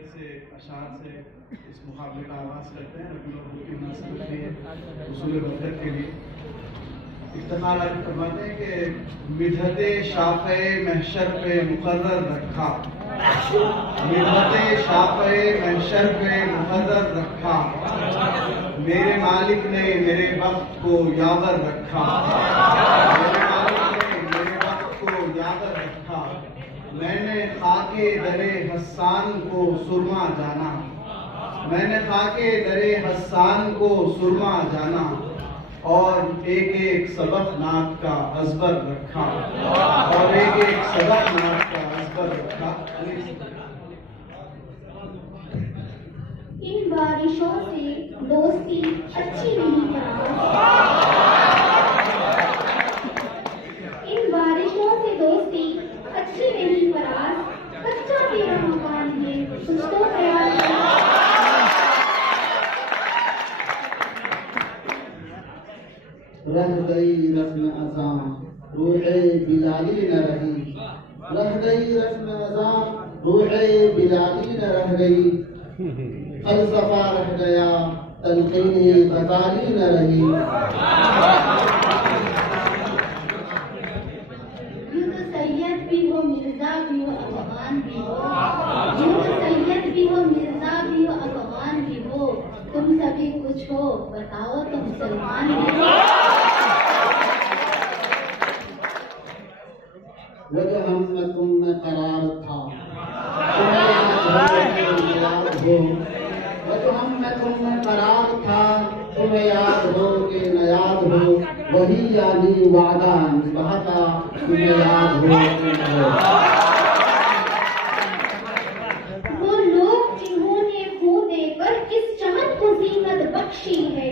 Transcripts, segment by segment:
शेर से अशार से इस मुकाबले का आगाज़ करते हैं। रबी अव्वल की मुनासिबत में उसूल बदर के लिए इफ्तिखार आज फरमाते हैं कि मिदहते शाफ़े महशर पे मुकर्रर रखा, मिदहते शाफ़े महशर पे मुकर्रर रखा, मेरे मालिक ने मेरे वक्त को यावर रखा, मेरे मालिक ने मेरे वक्त को यावर रखा। मैंने खाके दरे हस्सान को सुरमा जाना, मैंने खाके दरे हस्सान को सुरमा जाना, और एक एक सबक नात का अज़बर रखा, और एक एक सबक नात का अज़बर रखा। इन बारिशों से दोस्ती अच्छी नहीं फराज, इन बारिशों से दोस्ती अच्छी नहीं फराज, कच्चा तेरा मकान है कुछ तो ख्याल रह गई रस्म अज़ां रूहे बिलाली न रही, रह गई रस्म अज़ां रूहे बिलाली न रह गई, फलसफा रह गया तलक़ीने ग़ज़ाली न रही। यूं तो सैयद भी हो मिर्जा भी हो अफ़गान भी हो, यूं तो सैयद भी हो मिर्जा भी हो अफ़गान भी हो, तुम सभी कुछ हो बताओ तो मुसलमान भी हो। वजह में तुम में करार था तुम्हें याद हो, वजह में तुम में करार था तुम्हें याद हो कि न याद हो, वही यानी वादा निभाता तुम्हें याद हो कि न हो। वो लोग जिन्होंने खो देकर इस चमन को जीनत बख्शी है,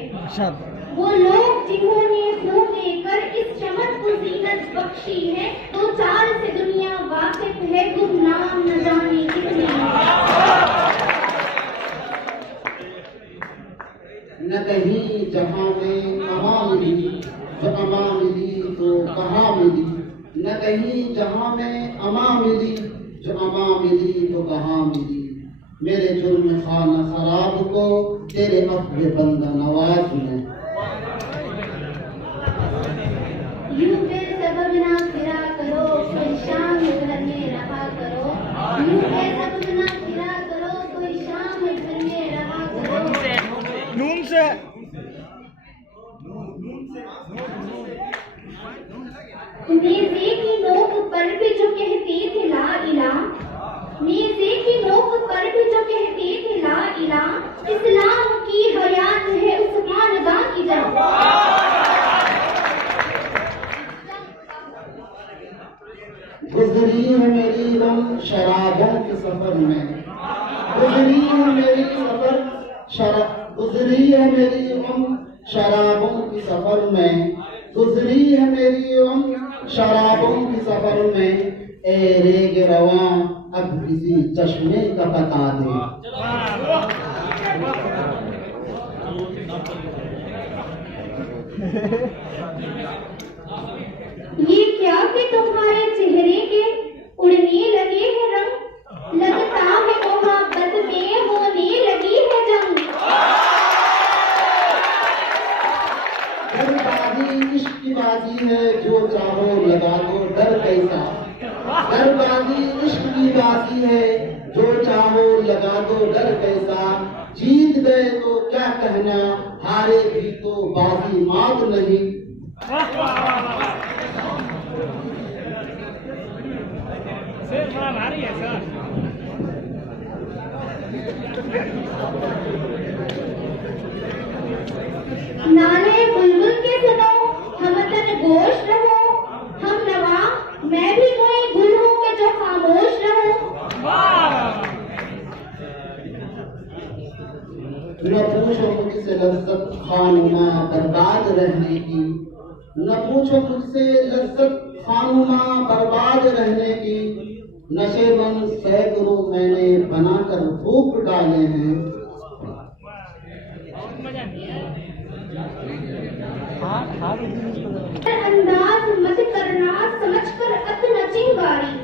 वो लोग जिन्होंने खो देकर इस चमन को जीनत बख्शी है, तो चाल से दुनिया वाकिफ है गुमनाम न जाने कितने। न कहीं जहां में अमा मिली जो अमा मिली तो कहाँ मिली, न कहीं जहां में अमा मिली जो अमा मिली तो कहाँ मिली। मेरे जुर्म खाना खराब को तेरे अफ़्व बंदा नवाज में। यूं बेसबब ना फिरा करो कोई शाम घर में रहा करो, यूं बेसबब ना फिरा करो कोई शाम घर में रहा करो। नून से नेज़े की नोक पर भी जो कहते थे ला इला, नेज़े की नोक पर भी जो कहते थे ला इला, इस्लाम की हयात है उस्मान दा की जब। गुजरी है मेरी गम शराबों के सफर में, गुजरी है मेरी सफर गुजरी है मेरी गम शराबों की सफर में, गुजरी है मेरी गम शराबों की सफर में। ए रेग रवां अब किसी चश्मे का बता दे। ये क्या कि तुम्हारे चेहरे के उड़ने लगे हैं रंग, लगता है मोहब्बत में होने लगी है जंग। दरबाजी इश्क की बाजी है जो चाहो लगा दो डर कैसा, दरबाजी इश्क की बाजी है जो चाहो लगा दो डर कैसा। जीत गए तो क्या कहना हारे भी तो बाजी मात नहीं। शेर बड़ा भारी है सर। नाले बुलबुल के सुनो हमतन गोश रहो, हम नवा मैं भी कोई गुल हूँ के जो खामोश रहो। न पूछो मुझसे लज्जत खानुमा बर्बाद रहने की, न पूछो मुझसे लज्जत खानुमा बर्बाद रहने की। नशेबंद सैकड़ों मैंने बनाकर फूक डाले हैं। अंदाज मत करना समझकर अत न चिंगारी,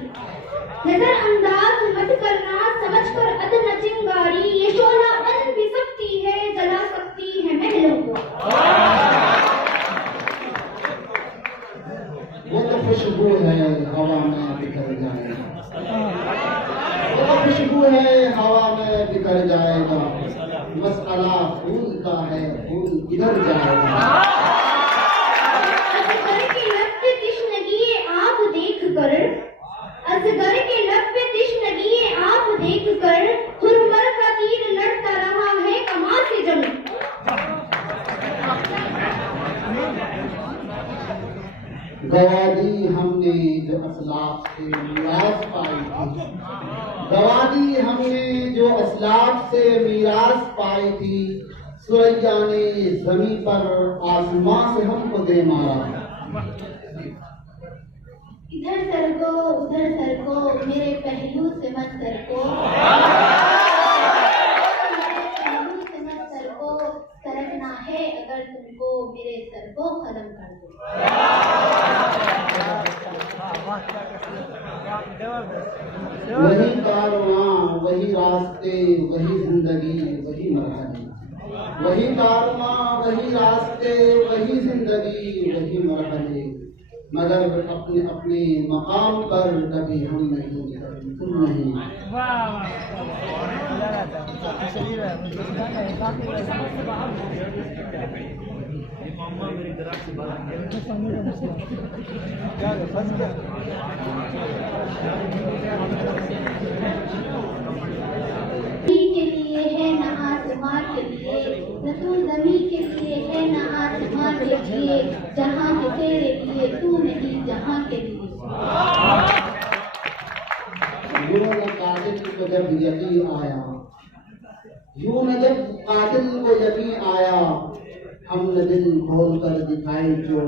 नजर अंदाज मत करना समझकर अत न चिंगारी। है हवा में बिखर जाएगा, मसला फूल का है, फूल किधर जाएगा। असगर के लब पे तिश्नगी आप देख कर, असगर के लब पे तिश्नगी आप देख कर, खुरमर का तीर लड़ता रहा है कमा से जंग। गवा दी हमने जो असलाफ से मीरास पाई थी, गवा दी हमने जो असलाफ से मीरास पाई थी, सुरैया ने जमीन पर आसमां से हमको दे मारा। इधर सरको उधर सरको मेरे पहलू से मत सरको, मेरे पहलू से मत सरको, सरकना है अगर तुमको मेरे सर को खत्म कर दो। वही कारवां वही रास्ते वही जिंदगी वही मरहले, वही कारवां वही रास्ते वही जिंदगी वही मरहले, मगर अपने अपने मकाम पर कभी हम नहीं कभी तुम नहीं। के लिए है न आसमां के लिए, न तू जमी के लिए है न आसमां के लिए, जहां के तेरे लिए तू नहीं जहां के लिए। यूं न कातिल को जब यकीन आया, यूं न जब कातिल को यकीन आया, हमने दिल खोल कर दिखाई जो।